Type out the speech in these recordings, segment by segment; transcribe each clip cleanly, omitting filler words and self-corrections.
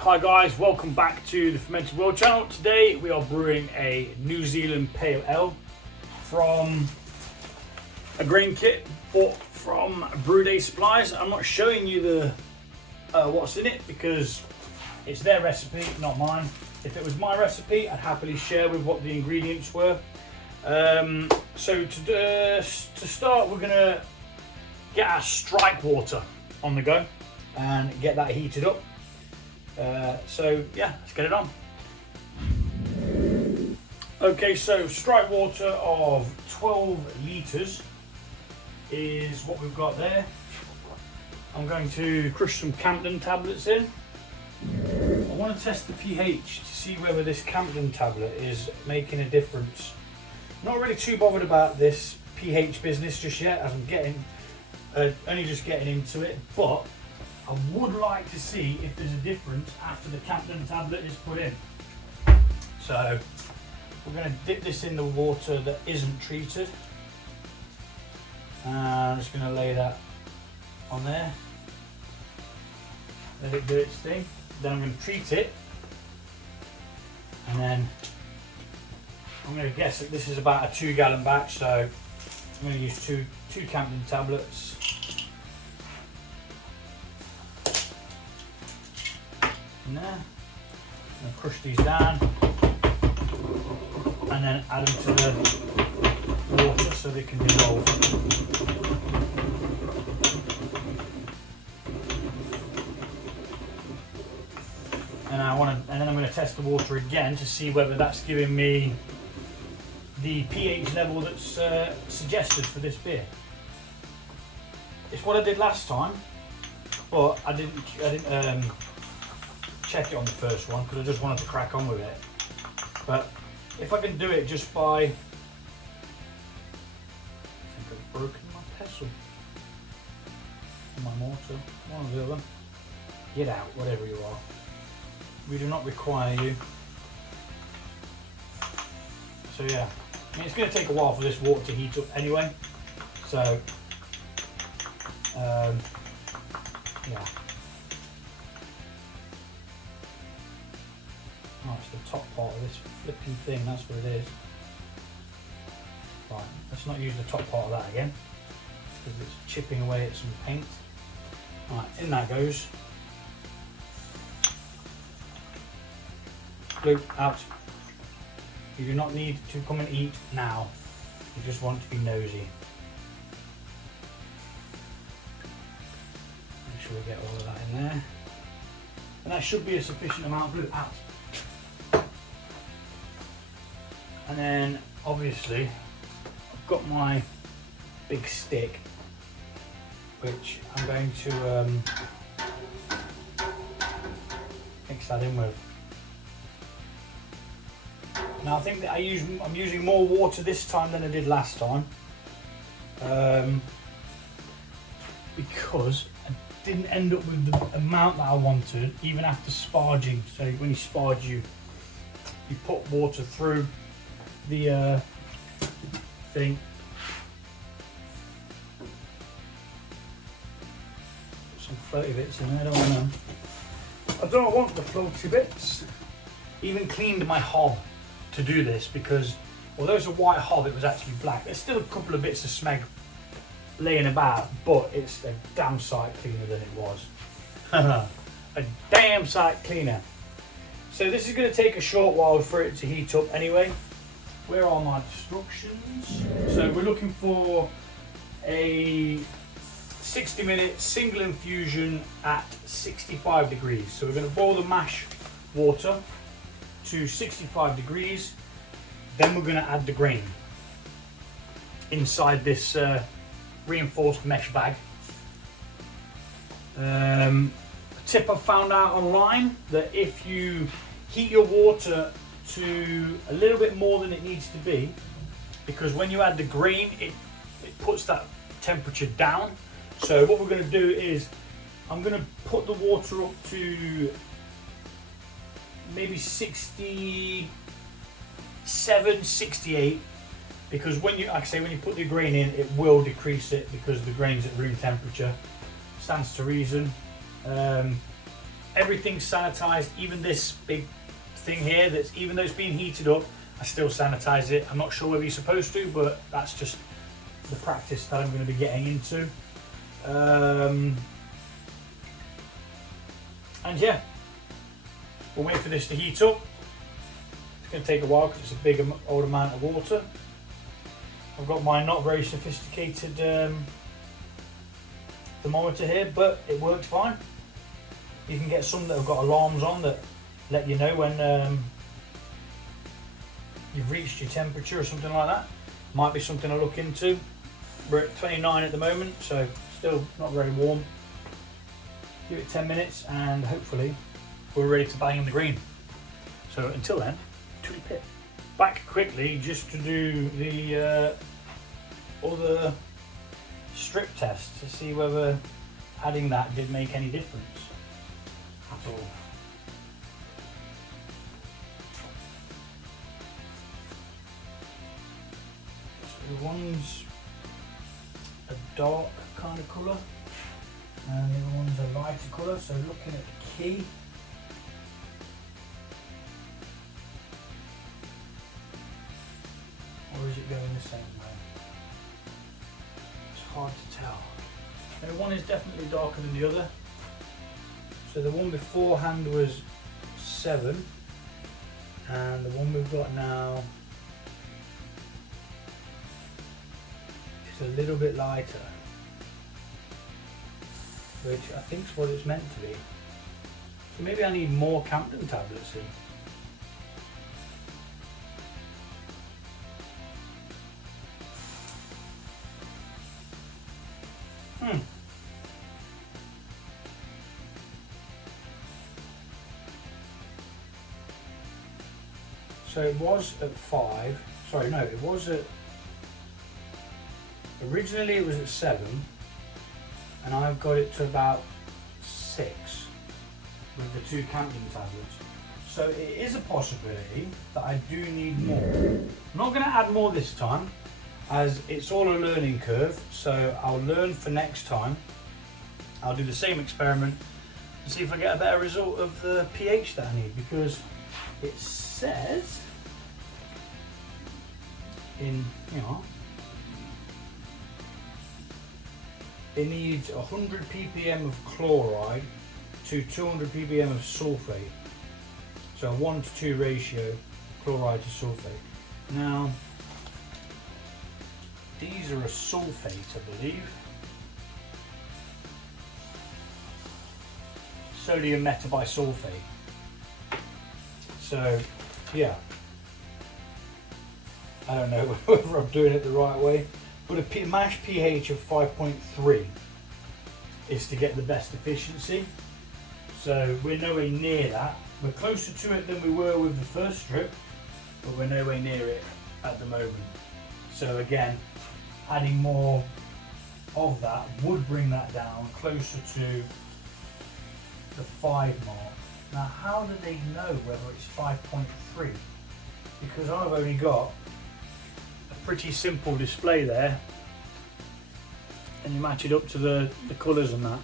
Hi guys, welcome back to the Fermented World channel. Today we are brewing a New Zealand Pale Ale from a grain kit bought from Brew Day supplies. I'm not showing you the what's in it because it's their recipe, not mine. If it was my recipe, I'd happily share with what the ingredients were. So to start, we're gonna get our strike water on the go and get that heated up. So yeah, let's get it on. Okay, so strike water of 12 litres is what we've got there. I'm going to crush some Campden tablets in. I want to test the pH to see whether this Campden tablet is making a difference. Not really too bothered about this pH business just yet, as I'm only just getting into it, but I would like to see if there's a difference after the Campden tablet is put in. So we're going to dip this in the water that isn't treated. And I'm just going to lay that on there. Let it do its thing. Then I'm going to treat it. And then I'm going to guess that this is about a 2-gallon batch. So I'm going to use two Campden tablets. There. I'm going to crush these down and then add them to the water so they can dissolve. And then I'm going to test the water again to see whether that's giving me the pH level that's suggested for this beer. It's what I did last time, but I didn't check it on the first one because I just wanted to crack on with it. But if I can do it just by, I think I've broken my pestle on my mortar, one or the other. Get out, whatever you are. We do not require you. So yeah, I mean, it's going to take a while for this water to heat up anyway. So yeah. Oh, it's the top part of this flipping thing, that's what it is. Right, let's not use the top part of that again, because it's chipping away at some paint. Right, in that goes. Bloop, out. You do not need to come and eat now. You just want to be nosy. Make sure we get all of that in there. And that should be a sufficient amount of blue. Out. And then obviously I've got my big stick, which I'm going to mix that in with. Now I think that I'm using more water this time than I did last time, because I didn't end up with the amount that I wanted even after sparging. So when you sparge, you put water through the thing. Some floaty bits in there, I don't want the floaty bits. Even cleaned my hob to do this because although it's a white hob, it was actually black. There's still a couple of bits of smeg laying about, but it's a damn sight cleaner than it was. A damn sight cleaner. So this is going to take a short while for it to heat up anyway. Where are my instructions? So we're looking for a 60-minute single infusion at 65 degrees. So we're going to boil the mash water to 65 degrees. Then we're going to add the grain inside this reinforced mesh bag. A tip I found out online, that if you heat your water to a little bit more than it needs to be, because when you add the grain it puts that temperature down. So what we're going to do is I'm going to put the water up to maybe 67, 68, because when you, like I say, when you put the grain in, it will decrease it because the grain's at room temperature. Stands to reason. everything's sanitized, even this big thing here, that's even though it's being heated up, I still sanitize it. I'm not sure whether you're supposed to, but that's just the practice that I'm going to be getting into. And yeah, we'll wait for this to heat up. It's going to take a while because it's a big old amount of water. I've got my not very sophisticated thermometer here, but it works fine. You can get some that have got alarms on that let you know when you've reached your temperature or something like that. Might be something to look into. We're at 29 at the moment, so still not very warm. Give it 10 minutes and hopefully we're ready to bang in the green. So until then, tweet pit. Back quickly just to do the other strip test to see whether adding that did make any difference at all. So the one's a dark kind of colour and the other one's a lighter colour, so looking at the key, or is it going the same way? It's hard to tell. Now, one is definitely darker than the other. So the one beforehand was 7 and the one we've got now is a little bit lighter, which I think is what it's meant to be. So maybe I need more Campden tablets in. So it was at 5, sorry no, it was at, originally it was at 7 and I've got it to about 6 with the 2 Campden tablets. So it is a possibility that I do need more. I'm not going to add more this time as it's all a learning curve, so I'll learn for next time. I'll do the same experiment and see if I get a better result of the pH that I need, because it says in, you know, it needs 100 ppm of chloride to 200 ppm of sulfate. So a 1:2 ratio, chloride to sulfate. Now, these are a sulfate, I believe. Sodium metabisulfate. So, yeah. I don't know whether I'm doing it the right way, but a mash pH of 5.3 is to get the best efficiency. So we're nowhere near that. We're closer to it than we were with the first strip, but we're nowhere near it at the moment. So again, adding more of that would bring that down closer to the 5 mark. Now, how do they know whether it's 5.3? Because I've only got a pretty simple display there, and you match it up to the colours and that.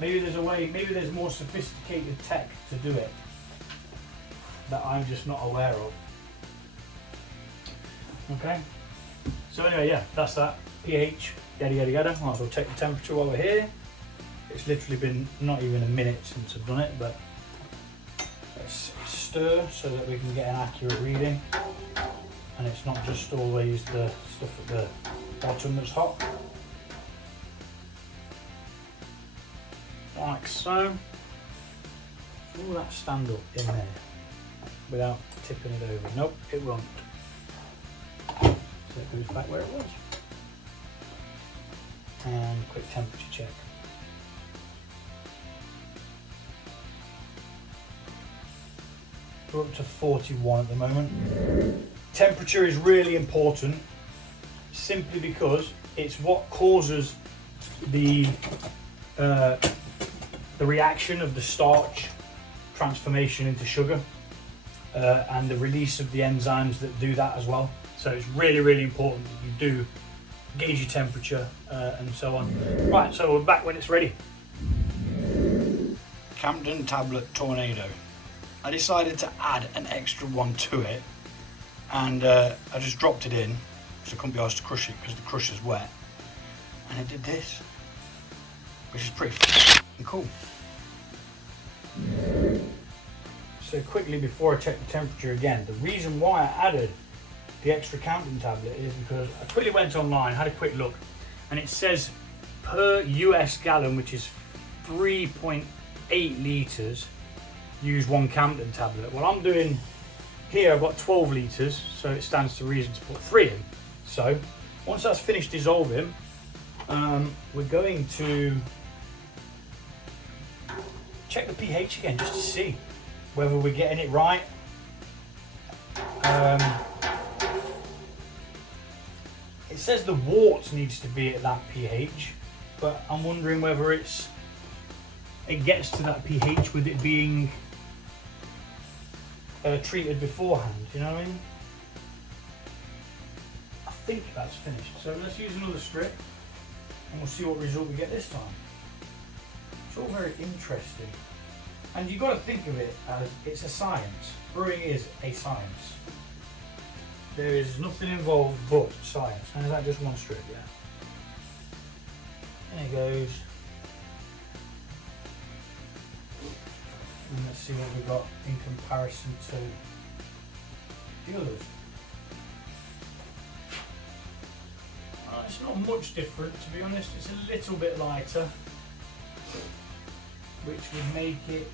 Maybe there's a way, maybe there's more sophisticated tech to do it that I'm just not aware of. Okay, so anyway, yeah, that's that. pH, yada yada yada. Might as well take the temperature while we're here. It's literally been not even a minute since I've done it, but let's stir so that we can get an accurate reading, and it's not just always the stuff at the bottom that's hot. Like so. Will that stand up in there without tipping it over? Nope, it won't. So it goes back where it was. And quick temperature check. We're up to 41 at the moment. Temperature is really important, simply because it's what causes the reaction of the starch transformation into sugar and the release of the enzymes that do that as well. So it's really, really important that you do gauge your temperature and so on. Right, so we're back when it's ready. Camden Tablet Tornado. I decided to add an extra one to it, and I just dropped it in because I couldn't be asked to crush it because the crusher's wet, and it did this, which is pretty cool. So quickly, before I check the temperature again, the reason why I added the extra Camden tablet is because I quickly went online, had a quick look, and it says per US gallon, which is 3.8 litres, use 1 Camden tablet. Well, I'm doing here, I've got 12 litres, so it stands to reason to put 3 in. So once that's finished dissolving, we're going to check the pH again just to see whether we're getting it right. It says the wort needs to be at that pH, but I'm wondering whether it gets to that pH with it being treated beforehand, you know what I mean? I think that's finished. So let's use another strip and we'll see what result we get this time. It's all very interesting. And you've got to think of it as it's a science. Brewing is a science. There is nothing involved but science. And is that just one strip? Yeah. There it goes. And let's see what we've got in comparison to the others. It's not much different, to be honest. It's a little bit lighter, which would make it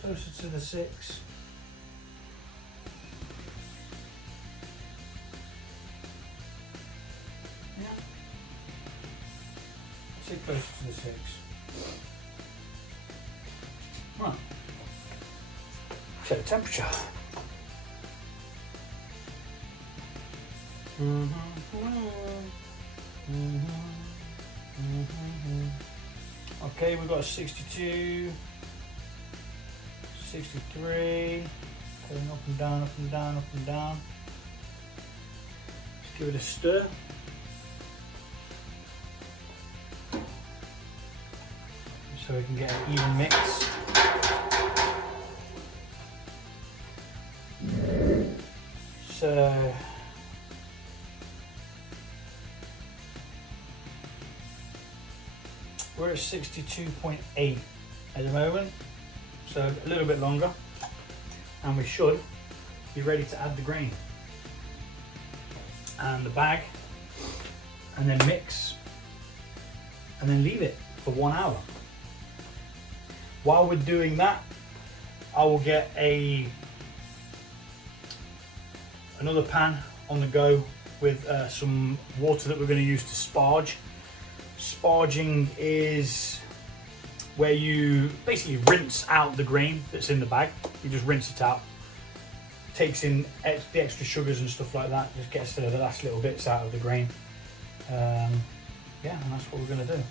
closer to the 6. Yeah, I'd say closer to the 6. Right, check the temperature. Okay, we've got a 62, 63, going up and down, up and down, up and down. Let's give it a stir. So we can get an even mix. So we're at 62.8 at the moment, so a little bit longer, and we should be ready to add the grain and the bag, and then mix, and then leave it for 1 hour. While we're doing that, I will get another pan on the go with some water that we're going to use to sparge. Sparging is where you basically rinse out the grain that's in the bag. You just rinse it out, takes in the extra sugars and stuff like that, just gets the last little bits out of the grain. Yeah, and that's what we're going to do.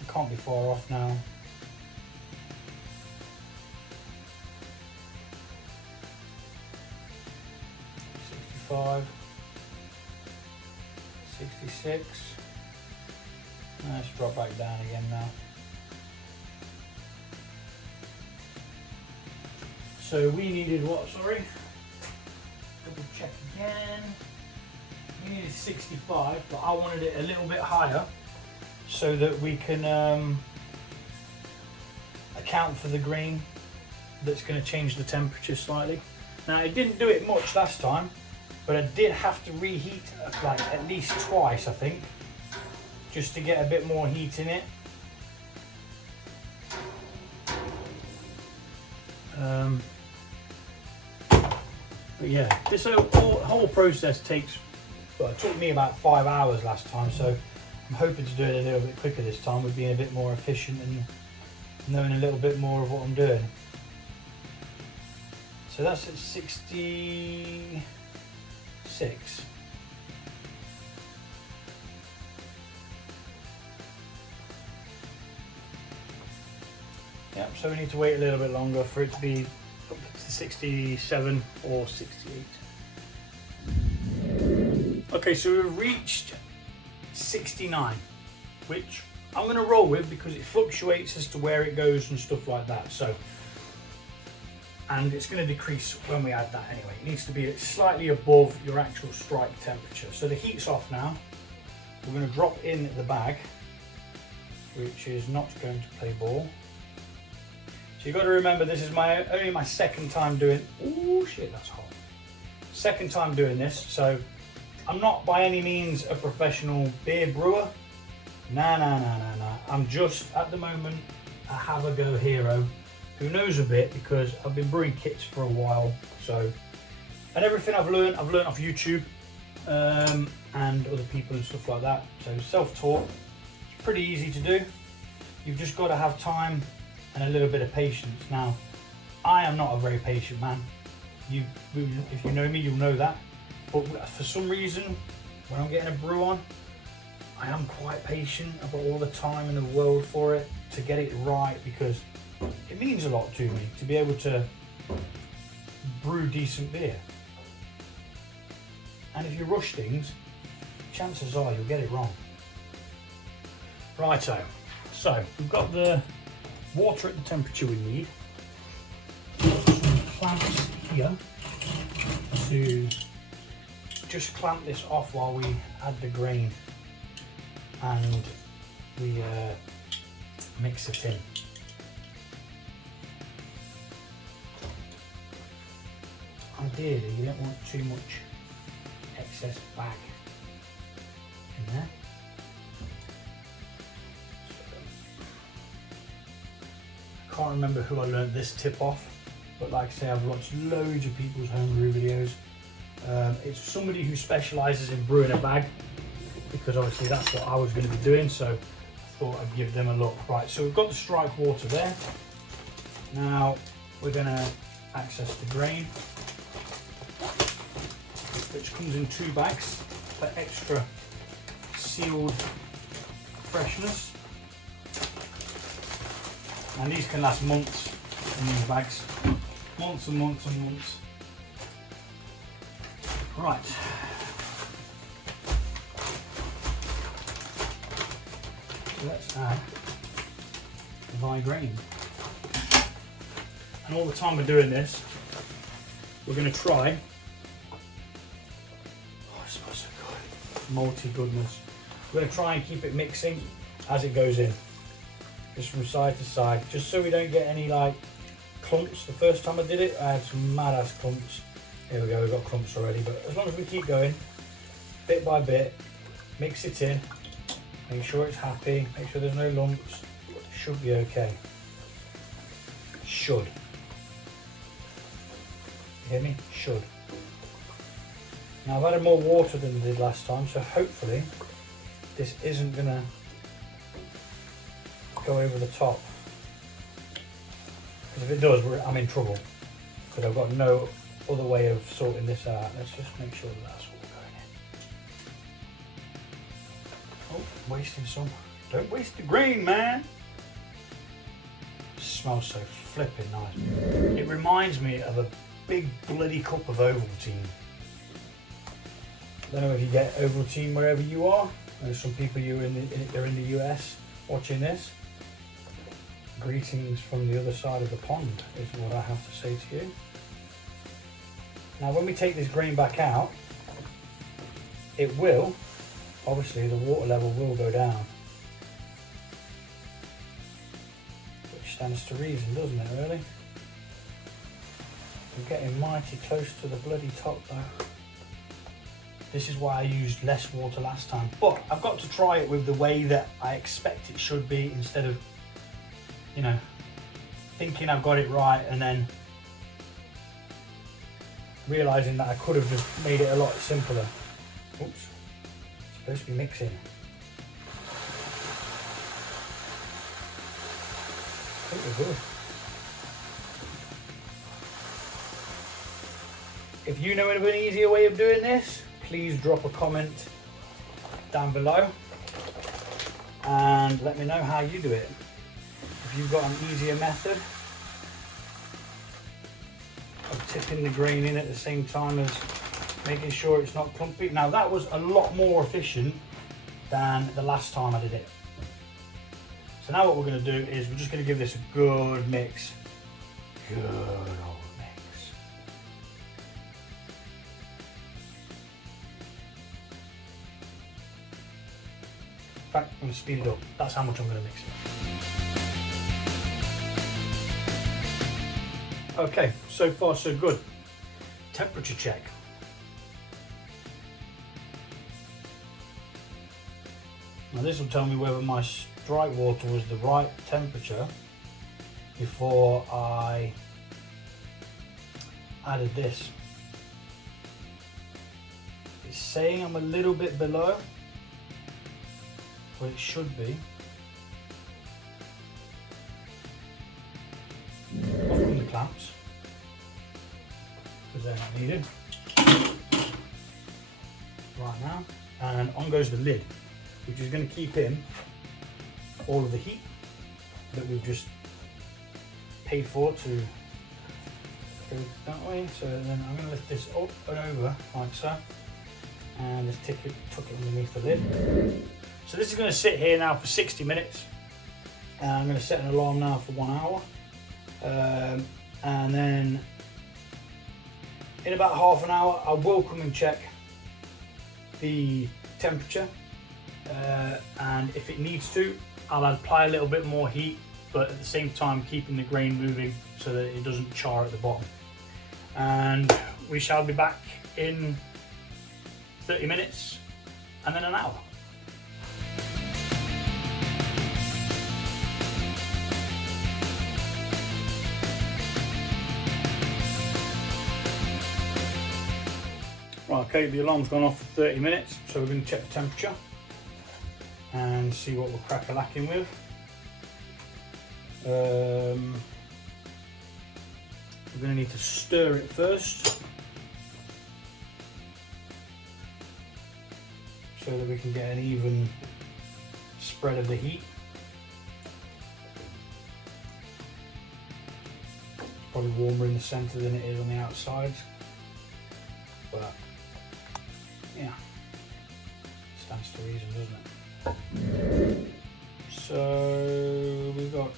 It can't be far off now. $65, $66. Let's drop back down again now. So we needed what, sorry? Double check again. We needed 65, but I wanted it a little bit higher so that we can account for the grain that's going to change the temperature slightly. Now, it didn't do it much last time, but I did have to reheat like at least twice, I think, just to get a bit more heat in it. But yeah, this whole process takes, well, it took me about 5 hours last time, so I'm hoping to do it a little bit quicker this time with being a bit more efficient and knowing a little bit more of what I'm doing. So that's at 66. Yeah, so we need to wait a little bit longer for it to be up to 67 or 68. Okay, so we've reached 69, which I'm going to roll with because it fluctuates as to where it goes and stuff like that. So, and it's going to decrease when we add that anyway. It needs to be slightly above your actual strike temperature. So the heat's off now. We're going to drop in the bag, which is not going to play ball. So you've got to remember, this is only my second time doing. Oh shit, that's hot. Second time doing this, so I'm not by any means a professional beer brewer. Nah. I'm just at the moment a have a go hero who knows a bit because I've been brewing kits for a while. So, and everything I've learned off YouTube and other people and stuff like that. So self-taught, it's pretty easy to do. You've just got to have time and a little bit of patience. Now, I am not a very patient man. If you know me, you'll know that. But for some reason, when I'm getting a brew on, I am quite patient. I've got all the time in the world for it to get it right because it means a lot to me to be able to brew decent beer. And if you rush things, chances are you'll get it wrong. Righto. So we've got the water at the temperature we need. Some clamps here to just clamp this off while we add the grain and we mix it in. Ideally, you don't want too much excess bag in there. I can't remember who I learned this tip off, but like I say, I've watched loads of people's homebrew videos. It's somebody who specialises in brewing a bag, because obviously that's what I was going to be doing, so I thought I'd give them a look. Right, so we've got the strike water there. Now we're going to access the grain, which comes in 2 bags for extra sealed freshness. And these can last months in these bags. Months and months and months. Right. So let's add my grain. And all the time we're doing this, we're going to try. Oh, it smells so good. Malty goodness. We're going to try and keep it mixing as it goes in. Just from side to side, just so we don't get any like clumps. The first time I did it, I had some mad ass clumps. Here we go, we've got clumps already, but as long as we keep going, bit by bit, mix it in, make sure it's happy, make sure there's no lumps, it should be okay. Should. You hear me? Should. Now I've added more water than I did last time, so hopefully this isn't gonna go over the top. Because if it does, I'm in trouble. Because I've got no other way of sorting this out. Let's just make sure that that's all going in. Oh, wasting some. Don't waste the grain, man. It smells so flipping nice. It reminds me of a big bloody cup of Ovaltine. I don't know if you get Ovaltine wherever you are. There's some people they're in the US watching this. Greetings from the other side of the pond is what I have to say to you. Now when we take this grain back out, it will, obviously the water level will go down. Which stands to reason, doesn't it really? We're getting mighty close to the bloody top though. This is why I used less water last time. But I've got to try it with the way that I expect it should be, instead of, you know, thinking I've got it right and then realising that I could have just made it a lot simpler. Oops, it's supposed to be mixing. I think we're good. If you know of an easier way of doing this, please drop a comment down below and let me know how you do it. If you've got an easier method of tipping the grain in at the same time as making sure it's not clumpy. Now that was a lot more efficient than the last time I did it. So now what we're going to do is we're just going to give this a good mix. Good old mix. In fact, I'm going to speed it up. That's how much I'm going to mix it. Okay, so far so good. Temperature check. Now this will tell me whether my strike water was the right temperature before I added this. It's saying I'm a little bit below, but it should be. Off from the clamps, because they're not needed right now. And on goes the lid, which is going to keep in all of the heat that we've just paid for to go that way. So then I'm going to lift this up and over like so, and just tuck it underneath the lid. So this is going to sit here now for 60 minutes, and I'm going to set an alarm now for 1 hour, and then in about half an hour I will come and check the temperature, and if it needs to, I'll apply a little bit more heat, but at the same time keeping the grain moving so that it doesn't char at the bottom. And we shall be back in 30 minutes and then an hour. Right, okay, the alarm's gone off for 30 minutes, so we're going to check the temperature and see what we're crack-a-lacking with. We're going to need to stir it first so that we can get an even spread of the heat. It's probably warmer in the centre than it is on the outsides, but yeah, stands to reason, doesn't it? So we've got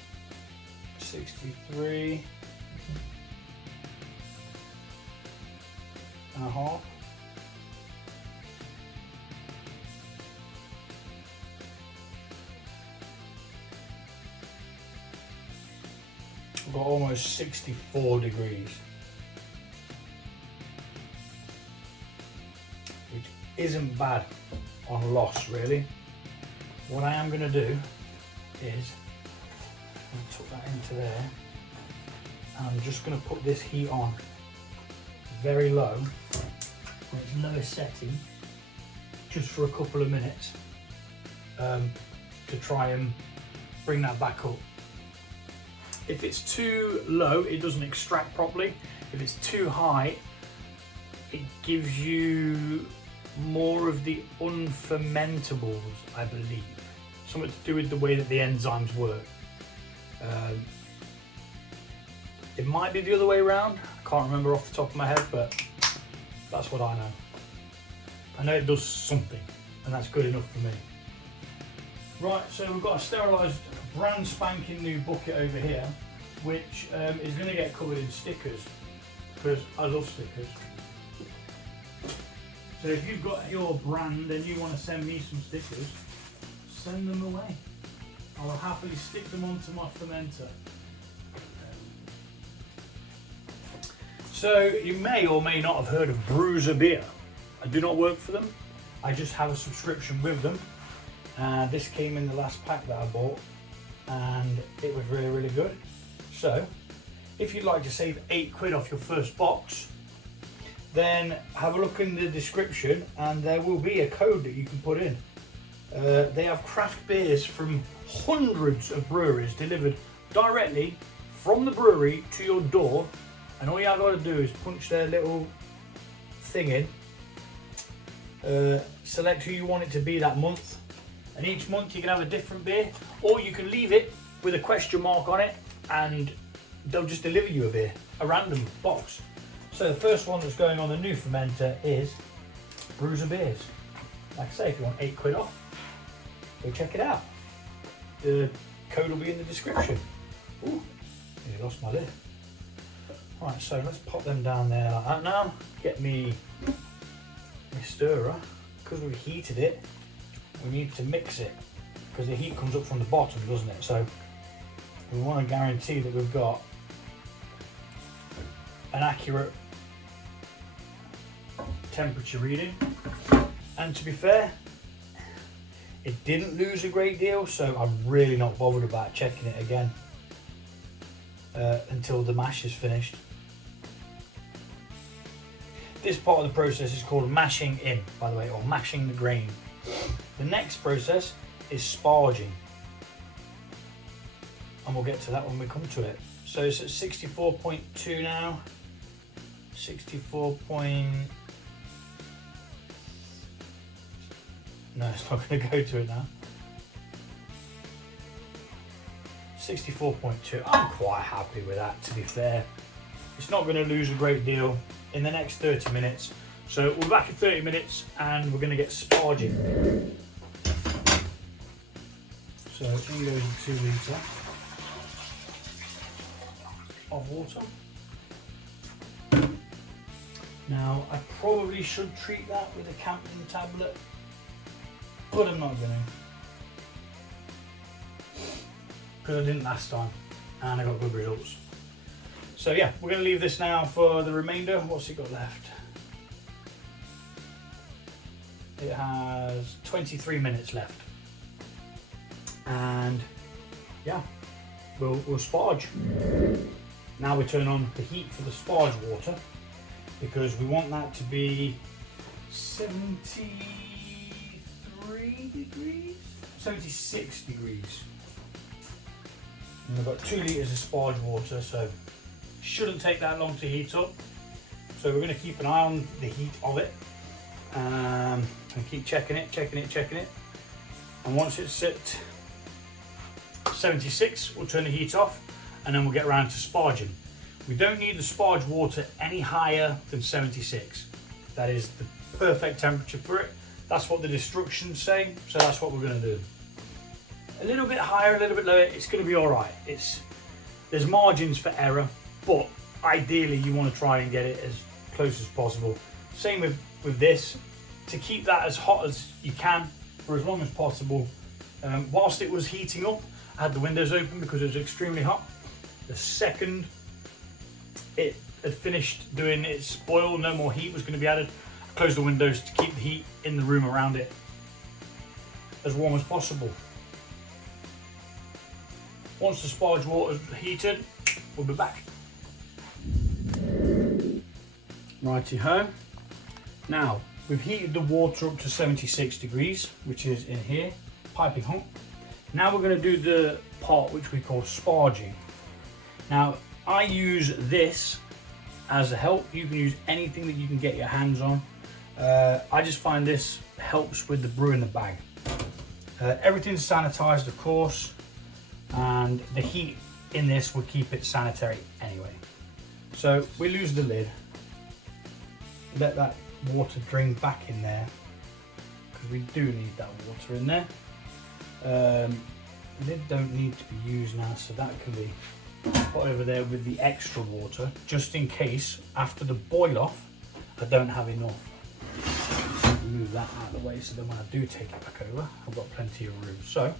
63 and a half. We've got almost 64 degrees, which isn't bad on loss really. What I am going to do is tuck that into there, and I'm just going to put this heat on very low on its lowest setting just for a couple of minutes to try and bring that back up. If it's too low, it doesn't extract properly. If it's too high, it gives you more of the unfermentables, I believe. Something to do with the way that the enzymes work. It might be the other way around. I can't remember off the top of my head, but that's what I know. I know it does something, and that's good enough for me. Right, so we've got a sterilised brand spanking new bucket over here, which is going to get covered in stickers, because I love stickers. So if you've got your brand and you want to send me some stickers, send them away. I will happily stick them onto my fermenter. So you may or may not have heard of BREWSER Beer. I do not work for them. I just have a subscription with them. This came in the last pack that I bought, and it was really, really good. So if you'd like to save £8 off your first box, then have a look in the description and there will be a code that you can put in. They have craft beers from hundreds of breweries delivered directly from the brewery to your door, and all you have got to do is punch their little thing in, select who you want it to be that month, and each month you can have a different beer, or you can leave it with a question mark on it and they'll just deliver you a beer, a random box. So the first one that's going on the new fermenter is BREWSER Beers. Like I say, if you want £8 off, go check it out. The code will be in the description. Ooh, nearly lost my lid. Right, so let's pop them down there like that now. Get me my stirrer. Because we've heated it, we need to mix it because the heat comes up from the bottom, doesn't it? So we want to guarantee that we've got an accurate temperature reading. And to be fair, it didn't lose a great deal, so I'm really not bothered about checking it again until the mash is finished. This part of the process is called mashing in, by the way, or mashing the grain. The next process is sparging, and we'll get to that when we come to it. So it's at 64.2 now. 64 point... No, it's not going to go to it now. 64.2. I'm quite happy with that, to be fair. It's not going to lose a great deal in the next 30 minutes. So we'll be back in 30 minutes and we're going to get sparging. So in goes the 2 litre of water. Now I probably should treat that with a Camping tablet, but I'm not going to, because I didn't last time and I got good results. So yeah, we're going to leave this now for the remainder. What's it got left? It has 23 minutes left. And yeah, we'll sparge. Now we turn on the heat for the sparge water because we want that to be 73 degrees? 76 degrees. And I've got 2 litres of sparge water, so shouldn't take that long to heat up. So we're going to keep an eye on the heat of it and keep checking it. And once it's at 76, we'll turn the heat off and then we'll get around to sparging. We don't need the sparge water any higher than 76. That is the perfect temperature for it. That's what the instructions say, so that's what we're going to do. A little bit higher, a little bit lower, it's going to be all right. There's margins for error, but ideally you want to try and get it as close as possible. Same with this, to keep that as hot as you can for as long as possible. Whilst it was heating up, I had the windows open because it was extremely hot. The second it had finished doing its boil, no more heat was going to be added, I closed the windows to keep the heat in the room around it as warm as possible. Once the sparge water is heated, we'll be back. Righty ho. Now, we've heated the water up to 76 degrees, which is in here, piping hot. Now we're going to do the part which we call sparging. Now, I use this as a help. You can use anything that you can get your hands on. I just find this helps with the brew in the bag. Everything's sanitized, of course, and the heat in this will keep it sanitary anyway. So we lose the lid, let that water drain back in there, because we do need that water in there. The lid don't need to be used now, so that can be put over there with the extra water, just in case after the boil off I don't have enough. Move that out of the way so then when I do take it back over, I've got plenty of room. So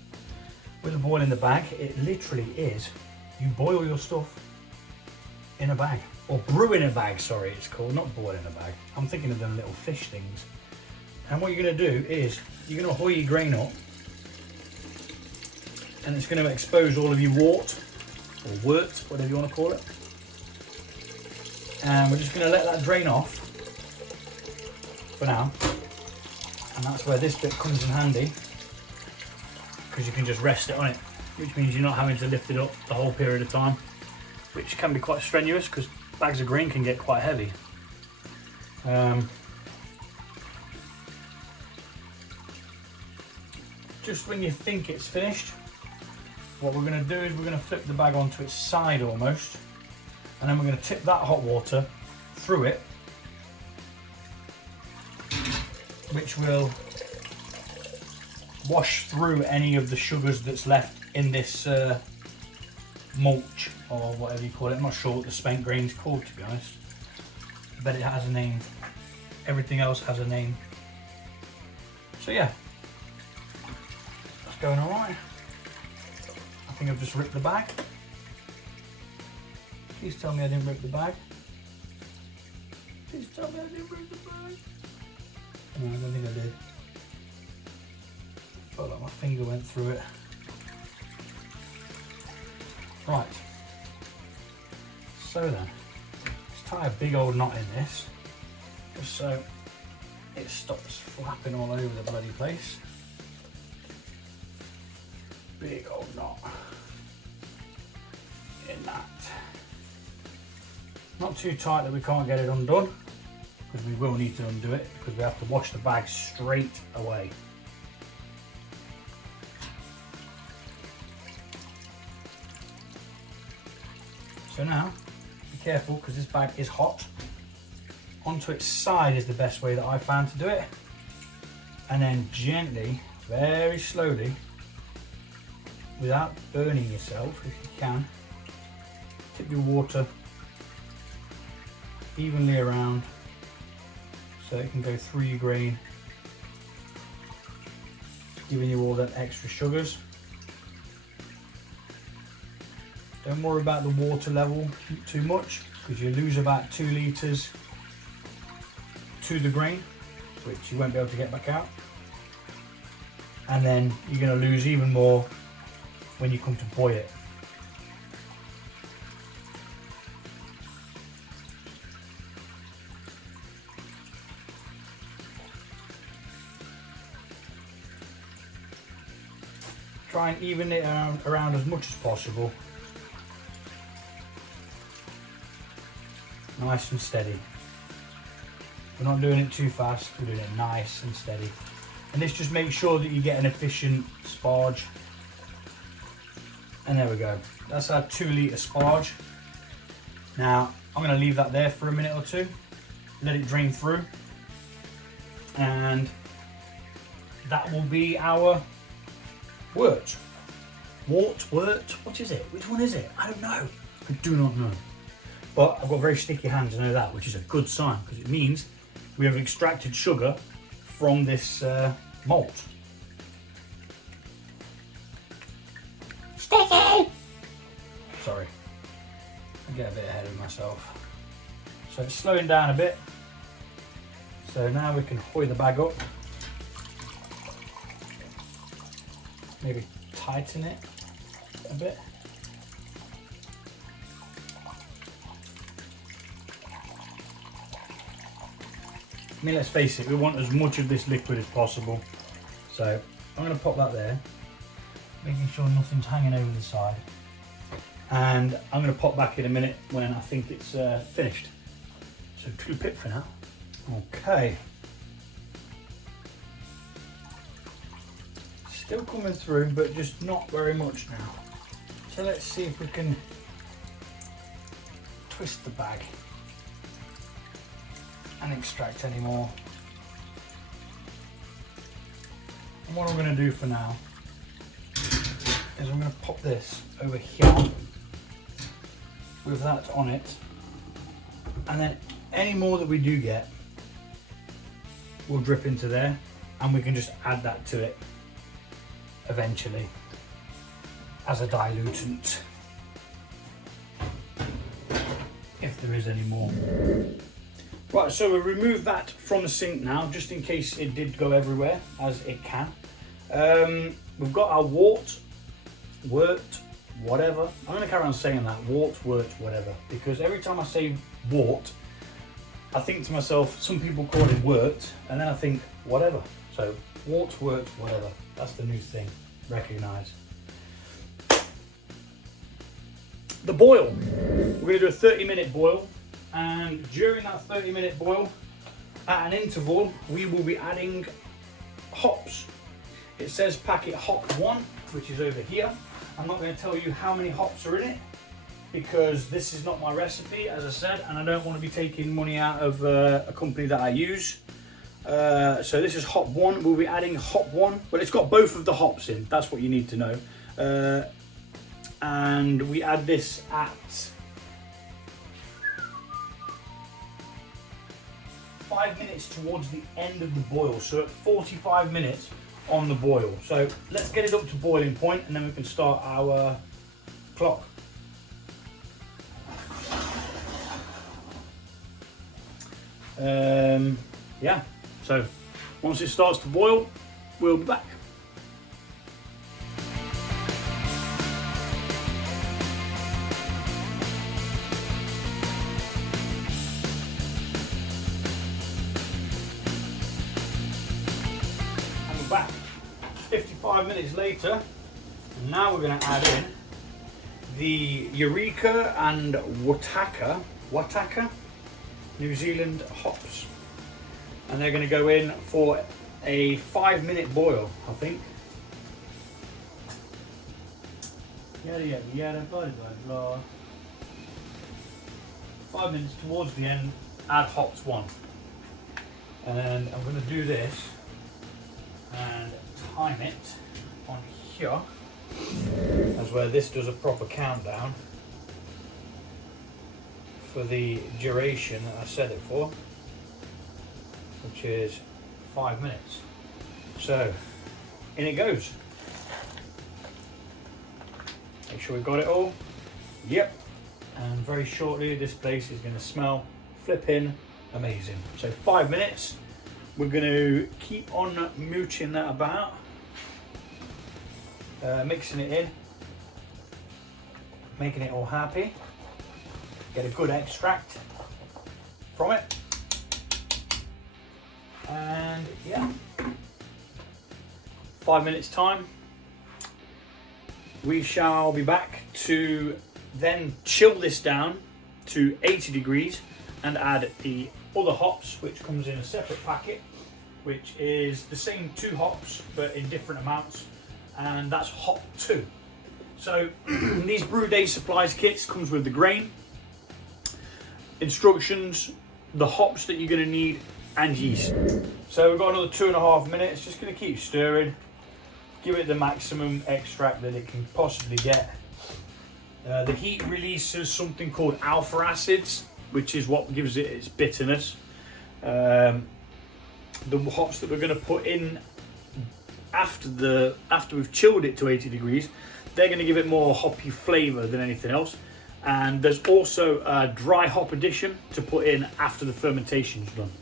with the boil in the bag, it literally is, you boil your stuff in a bag, or brew in a bag, sorry it's called, not boil in a bag. I'm thinking of them little fish things. And what you're going to do is, you're going to hoy your grain up, and it's going to expose all of your wort, or wort, whatever you want to call it. And we're just going to let that drain off for now. And that's where this bit comes in handy, because you can just rest it on it, which means you're not having to lift it up the whole period of time, which can be quite strenuous because bags of grain can get quite heavy. Just when you think it's finished, what we're going to do is we're going to flip the bag onto its side almost, and then we're going to tip that hot water through it, which will wash through any of the sugars that's left in this mulch, or whatever you call it. I'm not sure what the spent grain's called, to be honest. I bet it has a name. Everything else has a name. So yeah, that's going alright. I think I've just ripped the bag. Please tell me I didn't rip the bag. Please tell me I didn't rip the bag. No, I don't think I did. Felt like my finger went through it. Right. So then, let's tie a big old knot in this, just so it stops flapping all over the bloody place. Big old knot in that. Not too tight that we can't get it undone, because we will need to undo it, because we have to wash the bag straight away. So now, be careful, because this bag is hot. Onto its side is the best way that I found to do it. And then gently, very slowly, without burning yourself, if you can, tip your water evenly around so it can go through your grain, giving you all that extra sugars. Don't worry about the water level too much, because you lose about 2 litres to the grain, which you won't be able to get back out. And then you're going to lose even more when you come to boil it. Try and even it around as much as possible. Nice and steady. We're not doing it too fast, we're doing it nice and steady. And this just makes sure that you get an efficient sparge. And there we go. That's our 2 litre sparge. Now, I'm going to leave that there for a minute or two. Let it drain through. And that will be our wort. Wort? What is it? Which one is it? I don't know. I do not know. But I've got very sticky hands, I know that, which is a good sign, because it means we have extracted sugar from this malt. Sticky! Sorry, I get a bit ahead of myself. So it's slowing down a bit. So now we can hoist the bag up. Maybe tighten it a bit. I mean, let's face it, we want as much of this liquid as possible. So I'm going to pop that there, making sure nothing's hanging over the side. And I'm going to pop back in a minute when I think it's finished. So 2 pip for now. Okay. Still coming through, but just not very much now. So let's see if we can twist the bag and extract any more. And what I'm going to do for now is I'm going to pop this over here with that on it, and then any more that we do get will drip into there, and we can just add that to it eventually as a dilutant, if there is any more. Right, so we'll remove that from the sink now, just in case it did go everywhere, as it can. We've got our wort, whatever. I'm going to carry on saying that, wort, whatever, because every time I say wort, I think to myself, some people call it wort, and then I think, whatever. So, wort, whatever. That's the new thing, recognise. The boil. We're going to do a 30-minute boil. And during that 30-minute boil, at an interval, we will be adding hops. It says packet hop 1, which is over here. I'm not going to tell you how many hops are in it, because this is not my recipe, as I said, and I don't want to be taking money out of a company that I use. So this is hop 1. We'll be adding hop 1. Well, it's got both of the hops in. That's what you need to know. And we add this at 5 minutes towards the end of the boil. So at 45 minutes on the boil. So let's get it up to boiling point, and then we can start our clock. Yeah, so once it starts to boil, we'll be back. And we're back 55 minutes later, and now we're going to add in the Eureka and Wataku New Zealand hops, and they're going to go in for a 5-minute boil, I think. Yada yada yada, blah blah blah. 5 minutes towards the end, add hops 1, and then I'm going to do this and time it on here, as where this does a proper countdown for the duration that I set it for, which is 5 minutes. So in it goes. Make sure we've got it all. Yep. And very shortly this place is going to smell flipping amazing. So 5 minutes. We're going to keep on mooching that about, mixing it in, making it all happy. Get a good extract from it, and yeah, 5 minutes time we shall be back to then chill this down to 80 degrees and add the other hops, which comes in a separate packet, which is the same 2 hops but in different amounts, and that's hop 2. So these Brew Day supplies kits comes with the grain, instructions, the hops that you're going to need, and yeast. So we've got another 2.5 minutes. Just going to keep stirring, give it the maximum extract that it can possibly get. The heat releases something called alpha acids, which is what gives it its bitterness. The hops that we're going to put in after we've chilled it to 80 degrees, they're going to give it more hoppy flavour than anything else. And there's also a dry hop addition to put in after the fermentation's done.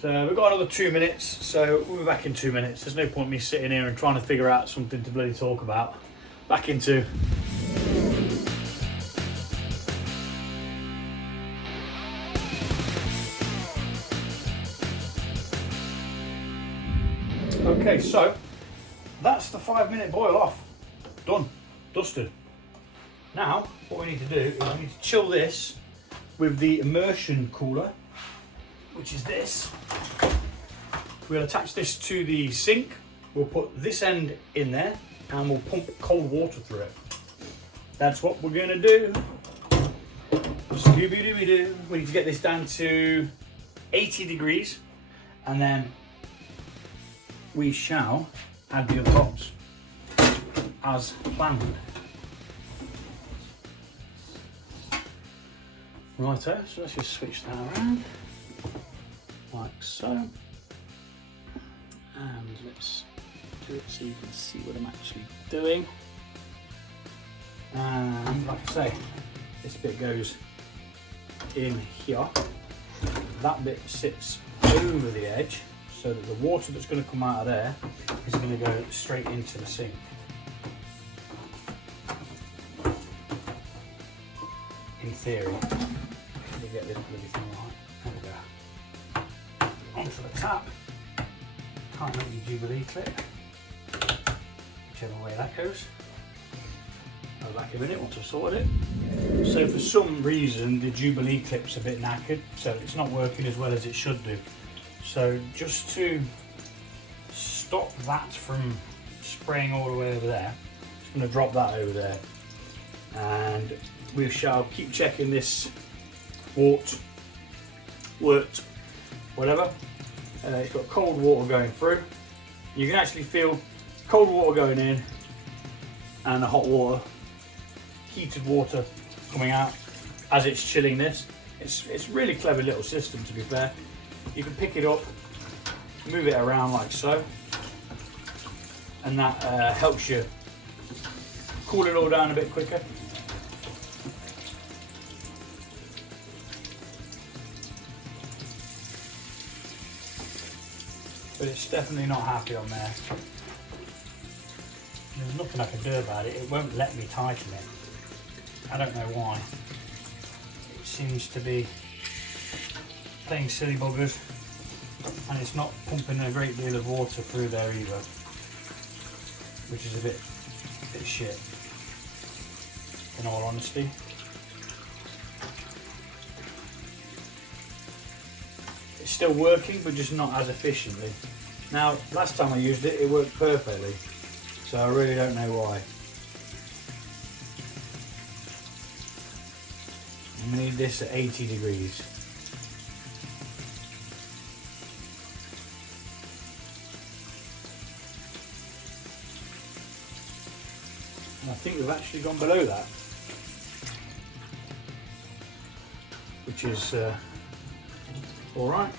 So we've got another 2 minutes, so we'll be back in 2 minutes. There's no point me sitting here and trying to figure out something to bloody talk about. Back in 2. Okay, so that's the 5-minute boil off. Done, dusted. Now, what we need to do is we need to chill this with the immersion cooler, which is this. We'll attach this to the sink. We'll put this end in there and we'll pump cold water through it. That's what we're gonna do. Scooby-Dooby-Doo. We need to get this down to 80 degrees, and then we shall add the other hops as planned. Righto, so let's just switch that around, like so. And let's do it so you can see what I'm actually doing. And like I say, this bit goes in here. That bit sits over the edge so that the water that's going to come out of there is going to go straight into the sink. In theory. Get this bloody thing right. There we go. Onto the tap. Tighten up your Jubilee clip, whichever way that goes. I'll be back in a minute once I've sorted it. So for some reason the Jubilee clip's a bit knackered, so it's not working as well as it should do. So just to stop that from spraying all the way over there, I'm just going to drop that over there. and we shall keep checking this wort, whatever. It's got cold water going through. You can actually feel cold water going in and the hot water, heated water coming out as it's chilling this. It's really clever little system, to be fair. You can pick it up, move it around like so, and that helps you cool it all down a bit quicker. But it's definitely not happy on there. There's nothing I can do about it. It won't let me tighten it. I don't know why. It seems to be playing silly buggers, and it's not pumping a great deal of water through there either, which is a bit shit, in all honesty. It's still working, but just not as efficiently. Now, last time I used it, it worked perfectly, so I really don't know why. I need this at 80 degrees. And I think we've actually gone below that, which is all right.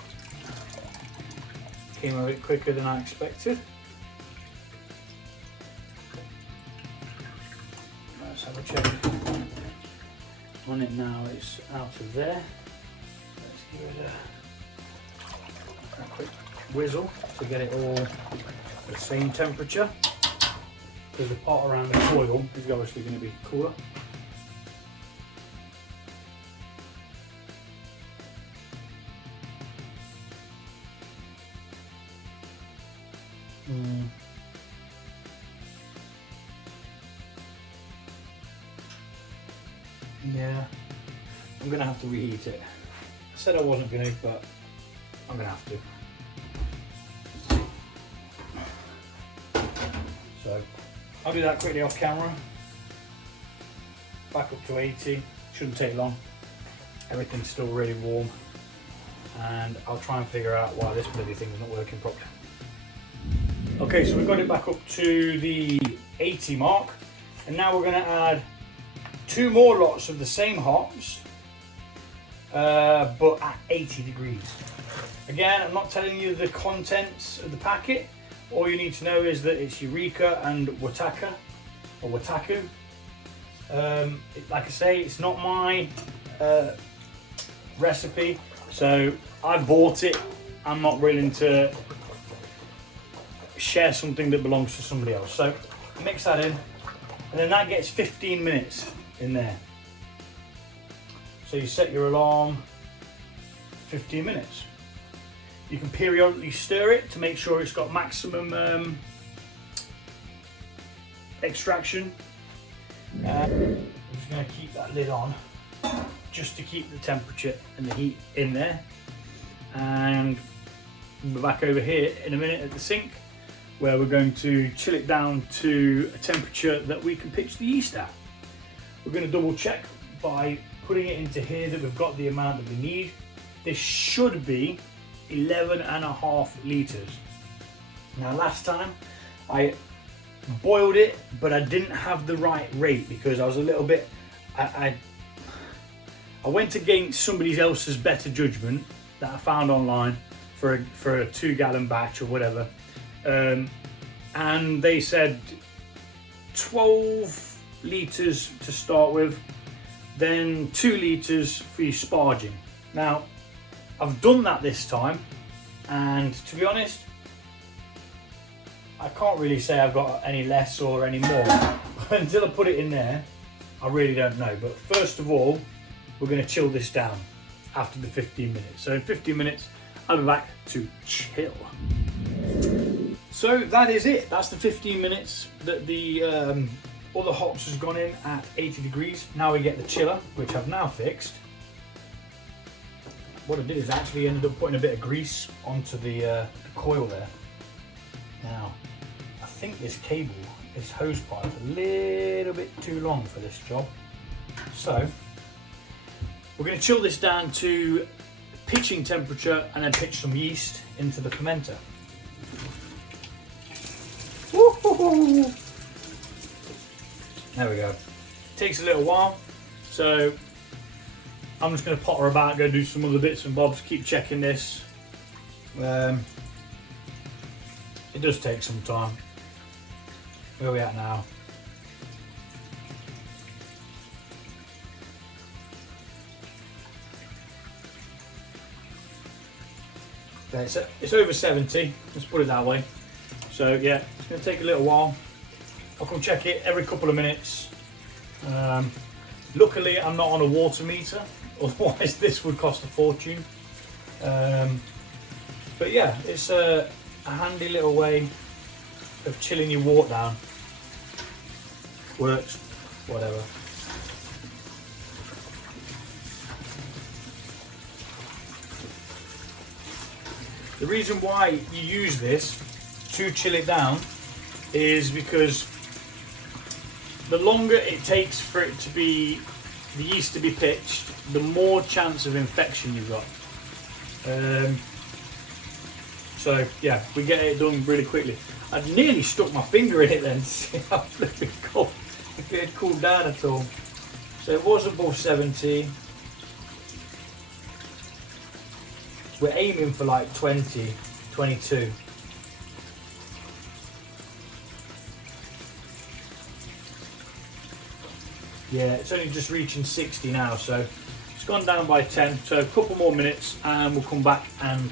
Came a bit quicker than I expected. Let's have a check on it now. It's out of there. Let's give it a quick whizzle to get it all the same temperature, because the pot around the coil is obviously going to be cooler. Yeah, I'm gonna have to reheat it. I said I wasn't gonna, but I'm gonna have to. So I'll do that quickly off camera. Back up to 80, shouldn't take long. Everything's still really warm, and I'll try and figure out why this bloody thing's not working properly. Okay, so we've got it back up to the 80 mark, and now we're gonna add 2 more lots of the same hops, but at 80 degrees. Again, I'm not telling you the contents of the packet. All you need to know is that it's Eureka and Wataku. Like I say, it's not my recipe, so I bought it. I'm not willing to share something that belongs to somebody else. So mix that in, and then that gets 15 minutes in there. So you set your alarm 15 minutes. You can periodically stir it to make sure it's got maximum extraction. I'm just going to keep that lid on just to keep the temperature and the heat in there, and we'll be back over here in a minute at the sink, where we're going to chill it down to a temperature that we can pitch the yeast at. We're going to double check by putting it into here that we've got the amount that we need. This should be 11.5 litres. Now, last time I boiled it, but I didn't have the right rate because I was a little bit, I went against somebody else's better judgment that I found online for a 2-gallon batch or whatever, and they said 12 litres to start with, then 2 litres for your sparging. Now, I've done that this time, and to be honest, I can't really say I've got any less or any more until I put it in there. I really don't know. But first of all, we're going to chill this down after the 15 minutes. So in 15 minutes, I'll be back to chill. So that is it. That's the 15 minutes that the all the hops has gone in at 80 degrees. Now we get the chiller, which I've now fixed. What I did is actually ended up putting a bit of grease onto the coil there. Now, I think this cable, this hose pipe, is a little bit too long for this job. So we're going to chill this down to pitching temperature and then pitch some yeast into the fermenter. Woo-hoo-hoo. There we go. Takes a little while, so I'm just going to potter about, go do some other bits and bobs, keep checking this. It does take some time. Where are we at now? Okay, so it's over 70, let's put it that way. So yeah, it's going to take a little while. I'll come check it every couple of minutes. Luckily I'm not on a water meter, otherwise this would cost a fortune. But yeah, it's a handy little way of chilling your wort down. Works, whatever. The reason why you use this to chill it down is because the longer it takes for it to be, the yeast to be pitched, the more chance of infection you've got. So yeah, we get it done really quickly. I'd nearly stuck my finger in it then to see how flipping cold, if it had cooled down at all. So it was above 70. We're aiming for like 20, 22. Yeah, it's only just reaching 60 now, so it's gone down by 10. So a couple more minutes and we'll come back and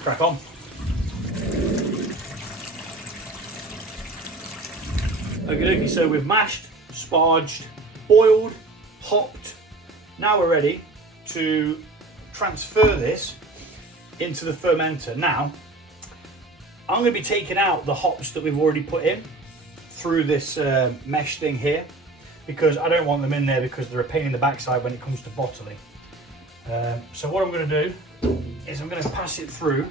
crack on. Okay, so we've mashed, sparged, boiled, hopped. Now we're ready to transfer this into the fermenter. Now, I'm going to be taking out the hops that we've already put in through this mesh thing here, because I don't want them in there because they're a pain in the backside when it comes to bottling. So what I'm going to do is I'm going to pass it through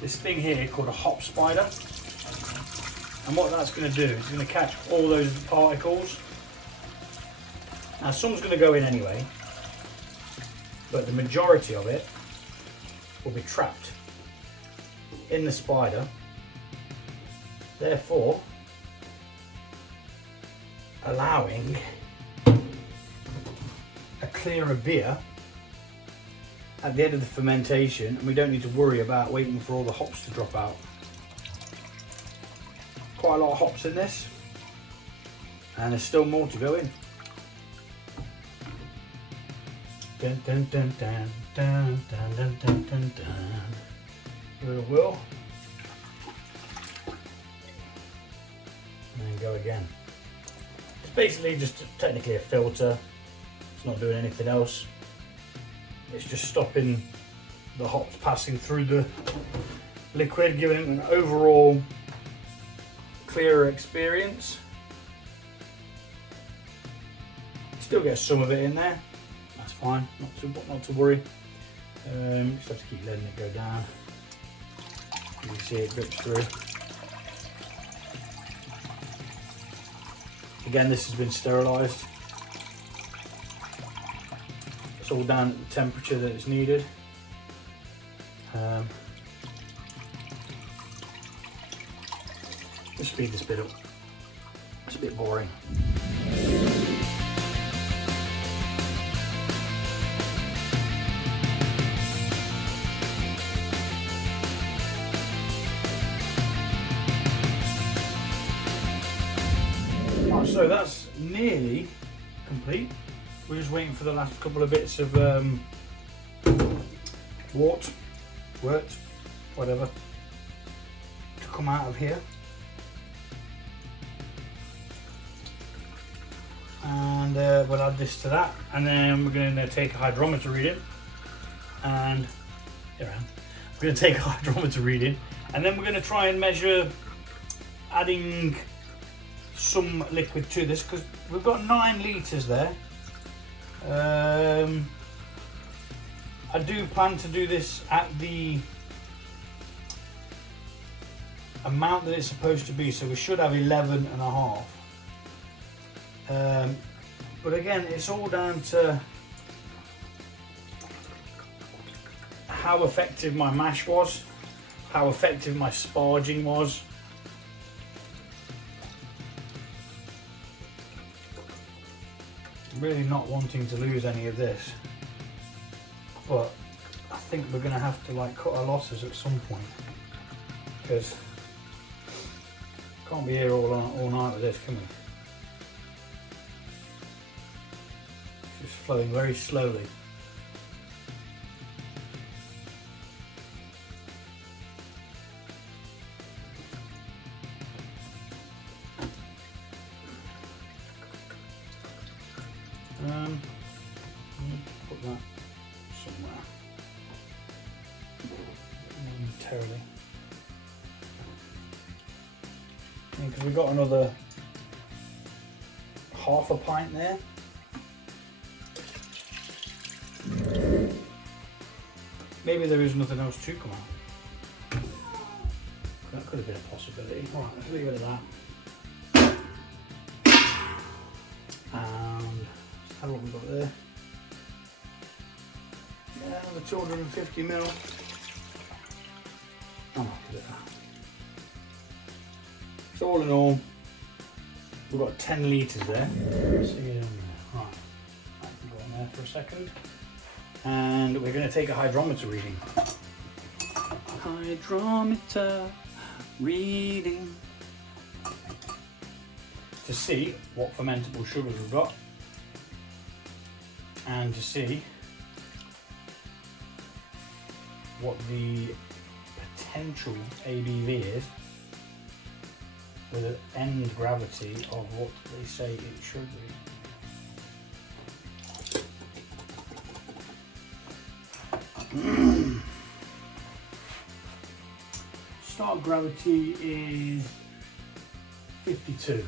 this thing here called a hop spider. And what that's going to do is it's going to catch all those particles. Now some's going to go in anyway, but the majority of it will be trapped in the spider, therefore allowing a clearer beer at the end of the fermentation, and we don't need to worry about waiting for all the hops to drop out. Quite a lot of hops in this, and there's still more to go in. Dun, dun, dun, dun, dun, dun, dun, dun, dun, dun. Give it a whirl, and then go again. It's basically just technically a filter. It's not doing anything else. It's just stopping the hops passing through the liquid, giving it an overall clearer experience. Still get some of it in there. That's fine. Not to worry. Just have to keep letting it go down. You can see it drips through. Again, this has been sterilised. It's all down at the temperature that it's needed. Let's speed this bit up. It's a bit boring. Right, so that's nearly complete. We're just waiting for the last couple of bits of wort, whatever, to come out of here. And we'll add this to that, and then we're going to take a hydrometer reading, and we're going to take a hydrometer reading, and then we're going to try and measure adding some liquid to this, because we've got 9 litres there. I do plan to do this at the amount that it's supposed to be, so we should have 11 and a half. But again, it's all down to how effective my mash was, how effective my sparging was. Really not wanting to lose any of this, but I think we're going to have to like cut our losses at some point, because can't be here all night with this, can we? It's just flowing very slowly. Put that somewhere momentarily, because we've got another half a pint there. Maybe there is nothing else to come out. That could have been a possibility. Alright, let's leave it at that. And let's have what we've got there. Yeah, another 250 ml. I'm happy with that. So all in all, we've got 10 litres there. Let's see, right, I can go on there for a second. And we're going to take a hydrometer reading. Hydrometer reading. To see what fermentable sugars we've got. And to see what the potential ABV is with an end gravity of what they say it should be. Start gravity is 52.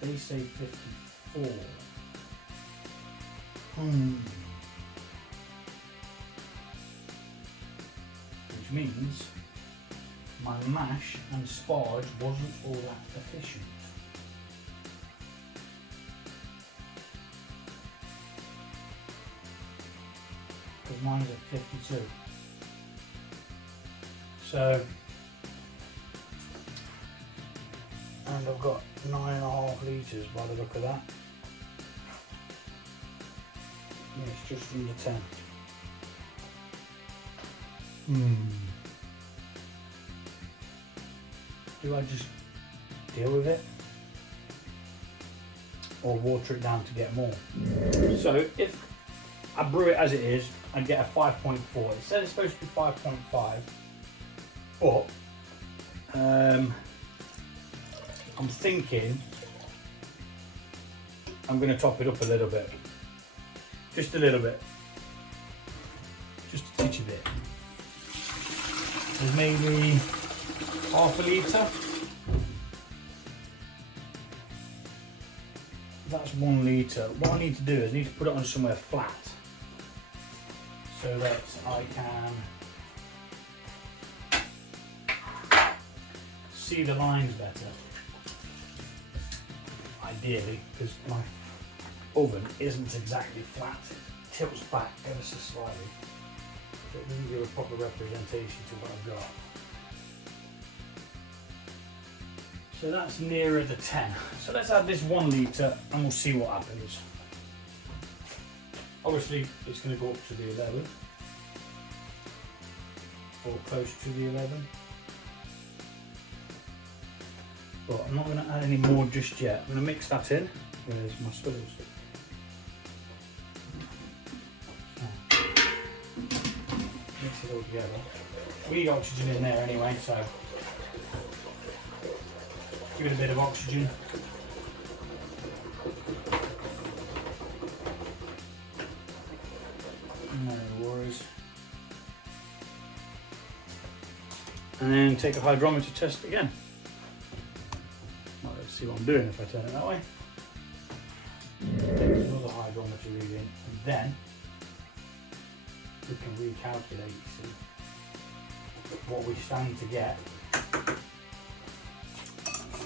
They say 54. Which means my mash and sparge wasn't all that efficient. Because mine's at 52. So, and I've got 9.5 litres by the look of that. Yeah, it's just under 10. Do I just deal with it? Or water it down to get more? So if I brew it as it is, I'd get a 5.4. It said it's supposed to be 5.5, but I'm thinking I'm going to top it up a little bit. Just a little bit. Just a titchy bit. There's maybe half a litre. That's 1 litre. What I need to do is I need to put it on somewhere flat so that I can see the lines better. Ideally, because my oven isn't exactly flat. It tilts back ever so slightly. So it doesn't give a proper representation to what I've got. So that's nearer the 10. So let's add this 1 litre and we'll see what happens. Obviously it's going to go up to the 11 or close to the 11. But I'm not going to add any more just yet. I'm going to mix that in. Where's my swivel stick? Mix it all together. We need oxygen in there anyway, so give it a bit of oxygen. No worries. And then take a hydrometer test again. Well, let's see what I'm doing if I turn it that way. Take another hydrometer reading, and then we can recalculate, see what we stand to get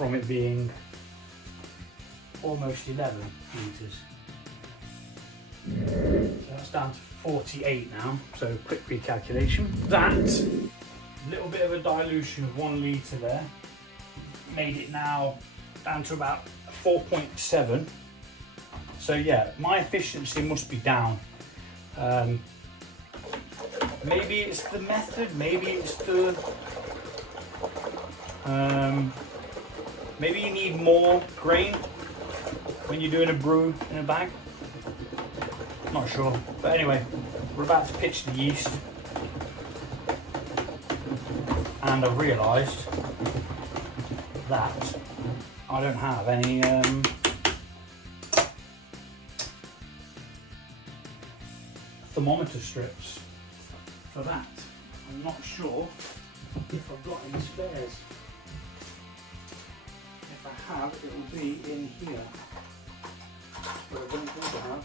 from it being almost 11 litres. So that's down to 48 now, so quick recalculation. That little bit of a dilution of 1 litre there made it now down to about 4.7. So yeah, my efficiency must be down. Maybe it's the method, maybe it's the maybe you need more grain when you're doing a brew in a bag. Not sure, but anyway, we're about to pitch the yeast, and I've realised that I don't have any thermometer strips for that. I'm not sure if I've got any spares. If I have, it will be in here, but I don't think I have.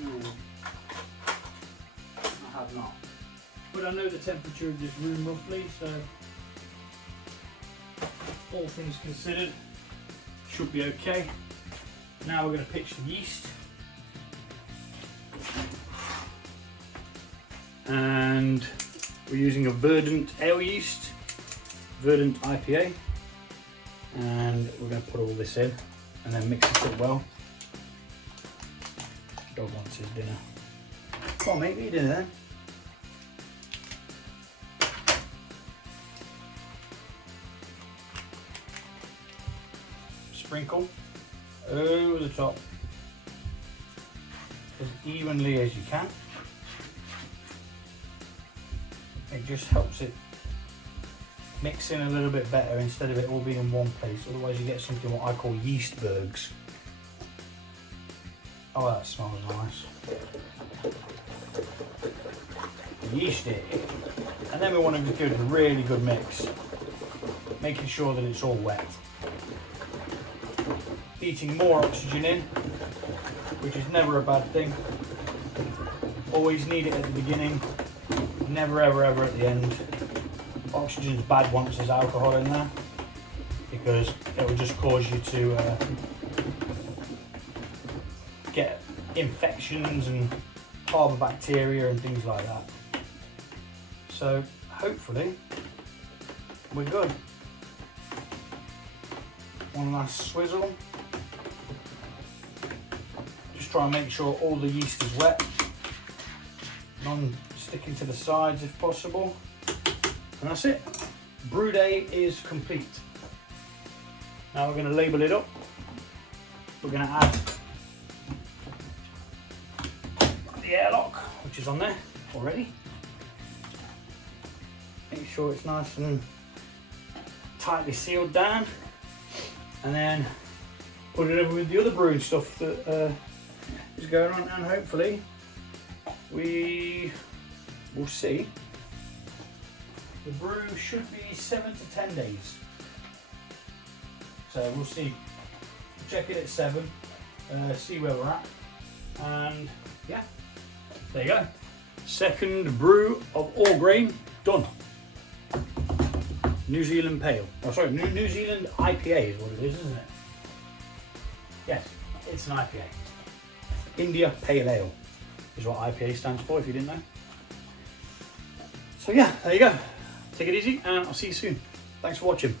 No, I have not. But I know the temperature of this room roughly, so all things considered, should be okay. Now we're going to pitch the yeast. And we're using a verdant ale yeast, Verdant IPA, and we're going to put all this in and then mix it up well. Dog wants his dinner. Come on mate, eat dinner then. Sprinkle over the top as evenly as you can. It just helps it mix in a little bit better instead of it all being in one place. Otherwise you get something what I call yeast bergs. Oh, that smells nice. Yeast it. And then we want to give it a really good mix, making sure that it's all wet. Beating more oxygen in, which is never a bad thing. Always need it at the beginning. Never ever ever at the end. Oxygen's bad once there's alcohol in there, because it will just cause you to get infections and harbour bacteria and things like that. So hopefully we're good. One last swizzle. Just try and make sure all the yeast is wet. None sticking to the sides if possible. And that's it. Brew day is complete. Now we're going to label it up. We're going to add the airlock, which is on there already. Make sure it's nice and tightly sealed down. And then put it over with the other brewing stuff that is going on, and hopefully we will see. The brew should be 7 to 10 days. So we'll see. We'll check it at 7, see where we're at, and yeah, there you go. Second brew of all grain done. New Zealand Pale. Oh, sorry, New Zealand IPA is what it is, isn't it? Yes, it's an IPA. India Pale Ale is what IPA stands for, if you didn't know. So yeah, there you go. Take it easy, and I'll see you soon. Thanks for watching.